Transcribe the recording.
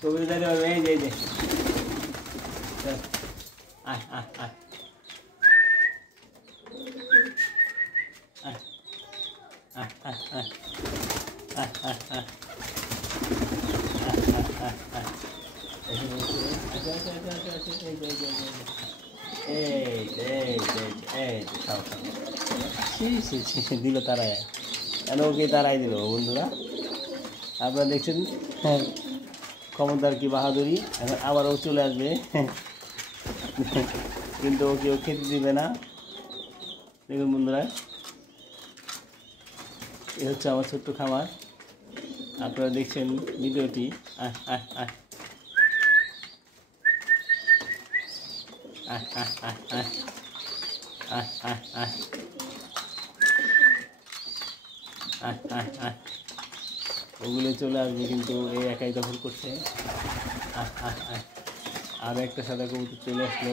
কবির দাঁড়িয়ে হবে এই যে এই যে আয় আয় আয় আয় আয় আয় আয় আয় আয় দিল তারাই কেন ওকে তারাই দিল বন্ধুরা আপনারা দেখছেন হ্যাঁ ক্ষমতার কি বাহাদুরি এখন আবার ও চলে আসবে কিন্তু ওকে ও খেতে দিবে না দেখুন বন্ধুরা এ হচ্ছে আমার ছোট্ট খামার আপনারা দেখছেন ভিডিওটি আহ আহ আহ আহ আহ আহ আহ আহ আহ আহ আহ আহ আহ ওগুলো চলে আসবে কিন্তু এই একাই দখল করছে আহ আহ আহ আর একটা সাদা কবুতর চলে আসলো